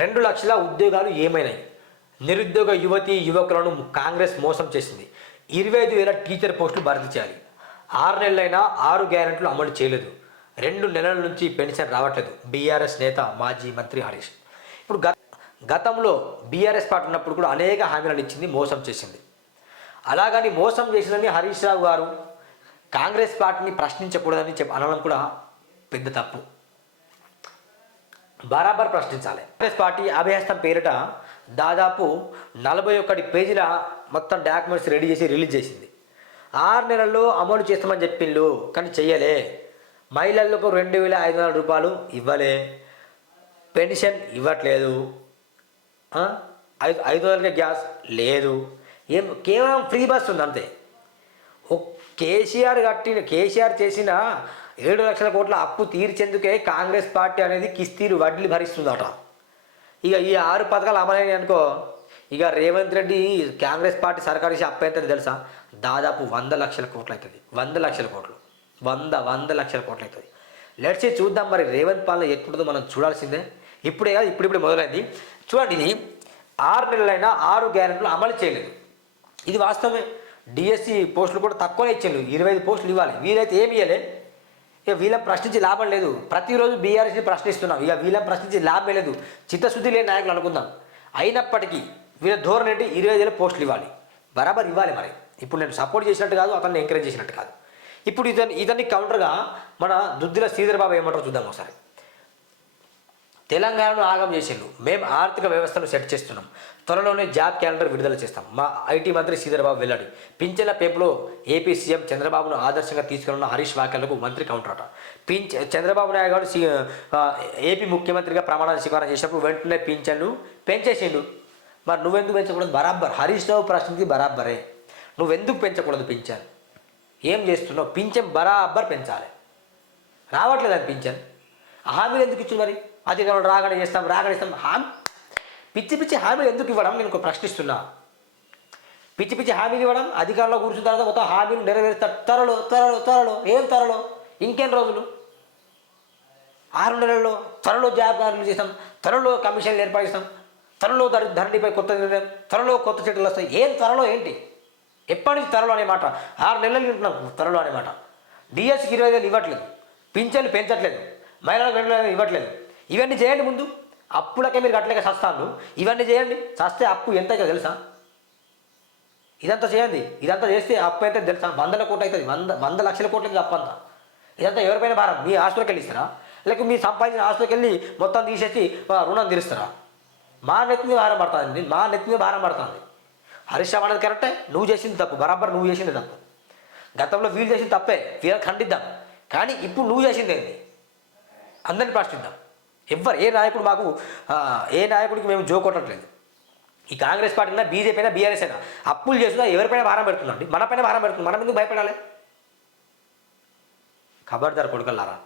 రెండు లక్షల ఉద్యోగాలు ఏమైనాయి? నిరుద్యోగ యువతి యువకులను కాంగ్రెస్ మోసం చేసింది. ఇరవై ఐదు వేల టీచర్ పోస్టులు భర్తీ చేయాలి. ఆరు నెలలైనా ఆరు గ్యారెంట్లు అమలు చేయలేదు. రెండు నెలల నుంచి పెన్షన్ రావట్లేదు. బీఆర్ఎస్ నేత మాజీ మంత్రి హరీష్. ఇప్పుడు గత గతంలో బీఆర్ఎస్ పార్టీ ఉన్నప్పుడు కూడా అనేక హామీలను ఇచ్చింది మోసం చేసింది. అలాగని మోసం చేసిందని హరీష్ రావు గారు కాంగ్రెస్ పార్టీని ప్రశ్నించకూడదని చెప్పి అనడం కూడా పెద్ద తప్పు. బరాబర్ ప్రశ్నించాలి. కాంగ్రెస్ పార్టీ అభయహస్తం పేరిట దాదాపు నలభై ఒకటి పేజీల మొత్తం డాక్యుమెంట్స్ రెడీ చేసి రిలీజ్ చేసింది. ఆరు నెలల్లో అమలు చేస్తామని చెప్పిండు కానీ చెయ్యలే. మహిళలకు రెండు వేల ఐదు వందల రూపాయలు ఇవ్వలే. పెన్షన్ ఇవ్వట్లేదు. ఐదు ఐదు వందలకి గ్యాస్ లేదు. ఏం కేవలం ఫ్రీ బస్ ఉంది అంతే కేసీఆర్ కట్టిన కేసీఆర్ చేసిన ఏడు లక్షల కోట్ల అప్పు తీర్చేందుకే కాంగ్రెస్ పార్టీ అనేది కిస్తీలు వడ్డీలు భరిస్తుందట. ఇక ఈ ఆరు పథకాలు అమలైనవి అనుకో ఇక రేవంత్ రెడ్డి కాంగ్రెస్ పార్టీ సర్కారు ఇచ్చే అప్పు ఎంత తెలుసా? దాదాపు వంద లక్షల కోట్లు అవుతుంది వంద లక్షల కోట్లు. వంద వంద లక్షల కోట్లు అవుతుంది లెట్స్ చూద్దాం మరి రేవంత్ పాలన ఎట్లుంటుందో మనం చూడాల్సిందే. ఇప్పుడే కాదు ఇప్పుడిప్పుడే మొదలైంది. చూడండి ఇది. ఆరు నెలలైనా ఆరు గ్యారెంటీలు అమలు చేయలేదు. ఇది వాస్తవమే. డిఎస్సి పోస్టులు కూడా తక్కువనే ఇచ్చిండు ఇరవై ఐదు పోస్టులు ఇవ్వాలి. వీరైతే ఏమి ఇవ్వలే ఇక వీళ్ళని ప్రశ్నించి లాభం లేదు. ప్రతిరోజు బీఆర్ఎస్ని ప్రశ్నిస్తున్నాం. ఇక వీళ్ళని ప్రశ్నించి లాభం లేదు. చిత్తశుద్ధి లేని నాయకులు అనుకుందాం. అయినప్పటికీ వీళ్ళ ధోరణి ఏంటి? ఇరవై ఐదు పోస్టులు ఇవ్వాలి. బరాబర్ ఇవ్వాలి మరి. ఇప్పుడు నేను సపోర్ట్ చేసినట్టు కాదు అతన్ని ఎంకరేజ్ చేసినట్టు కాదు. ఇప్పుడు ఇతని ఇతన్ని కౌంటర్గా మన దుద్దిల శ్రీధర్ బాబు ఏమంటారో చూద్దాం ఒకసారి. తెలంగాణను ఆగం చేసిండు మేము ఆర్థిక వ్యవస్థను సెట్ చేస్తున్నాం. త్వరలోనే జాబ్ క్యాలెండర్ విడుదల చేస్తాం. మా ఐటీ మంత్రి శ్రీధర్బాబు వెల్లడి. పింఛన్ల పేపులో ఏపీ సీఎం చంద్రబాబును ఆదర్శంగా తీసుకున్న హరీష్ వ్యాఖ్యలకు మంత్రి కౌంటర్ పింఛ చంద్రబాబు నాయుడు గారు ఏపీ ముఖ్యమంత్రిగా ప్రమాణ స్వీకారం చేసినప్పుడు వెంటనే పింఛన్ను పెంచేసిండు. మరి నువ్వెందుకు పెంచకూడదు? బరాబర్. హరీష్ రావు ప్రశ్నకి బరాబరే. నువ్వెందుకు పెంచకూడదు పింఛన్? ఏం చేస్తున్నావు? పింఛన్ బరాబర్ పెంచాలి. రావట్లేదు అని పింఛన్. హామీలు ఎందుకు ఇచ్చు మరి? అధికారులు రాగానే చేస్తాం రాగానే ఇస్తాం హామీ పిచ్చి పిచ్చి హామీలు ఎందుకు ఇవ్వడం నేను ప్రశ్నిస్తున్నా. పిచ్చి పిచ్చి హామీలు ఇవ్వడం అధికారంలో కూర్చున్న తర్వాత మొత్తం హామీలు నెరవేరుస్తారు త్వరలో త్వరలో త్వరలో ఏం త్వరలో ఇంకేం రోజులు? ఆరు నెలల్లో త్వరలో జాబ్ కార్డులు చేస్తాం త్వరలో కమిషన్లు ఏర్పాటు చేస్తాం త్వరలో ధర ధరణిపై కొత్త నిర్ణయం త్వరలో కొత్త చెట్లు వస్తాయి. ఏం త్వరలో ఏంటి? ఎప్పటి నుంచి త్వరలో అనే మాట? ఆరు నెలలు వింటున్నాం త్వరలో అనే మాట. డిఎస్కి ఇరవై వేలు ఇవ్వట్లేదు పింఛన్లు పెంచట్లేదు మహిళలకు రెండు వేలు ఇవ్వట్లేదు. ఇవన్నీ చేయండి ముందు. అప్పులకే మీరు కట్టలేక చస్తాను ఇవన్నీ చేయండి. చస్తే అప్పు ఎంత అవుతుందో తెలుసా? ఇదంతా చేయండి. ఇదంతా చేస్తే అప్పు అయితే తెలుసా? వందల కోట్లు అవుతుంది. వంద వంద లక్షల కోట్లకి అప్పు అంతా. ఇదంతా ఎవరిపైన భారం? మీ ఆస్తులకు వెళ్ళి ఇస్తారా లేక మీ సంపాదించిన ఆస్తులకు వెళ్ళి మొత్తం తీసేసి రుణం తీరుస్తారా? మా నెత్తి మీద భారం పడుతుంది మా నెత్తి మీద భారం పడుతుంది. హరీష్ రావు అనేది కరెక్టే. నువ్వు చేసింది తప్పు. బరాబర్ నువ్వు చేసింది తప్పు. గతంలో వీళ్ళు చేసింది తప్పే. వీళ్ళని ఖండిద్దాం. కానీ ఇప్పుడు నువ్వు చేసింది ఏంది? అందరిని ప్రశ్నిద్దాం. ఎవ్వరు ఏ నాయకుడు మాకు ఏ నాయకుడికి మేము జో కొట్టట్లేదు. ఈ కాంగ్రెస్ పార్టీ అయినా బీజేపీ అయినా బీఆర్ఎస్ అయినా అప్పులు చేస్తున్నా ఎవరిపైన భారం పెడుతుందండి? మనపైన భారం పెడుతుంది మనం ఎందుకు భయపడాలి? ఖబర్దార్ కొడుకల్లారా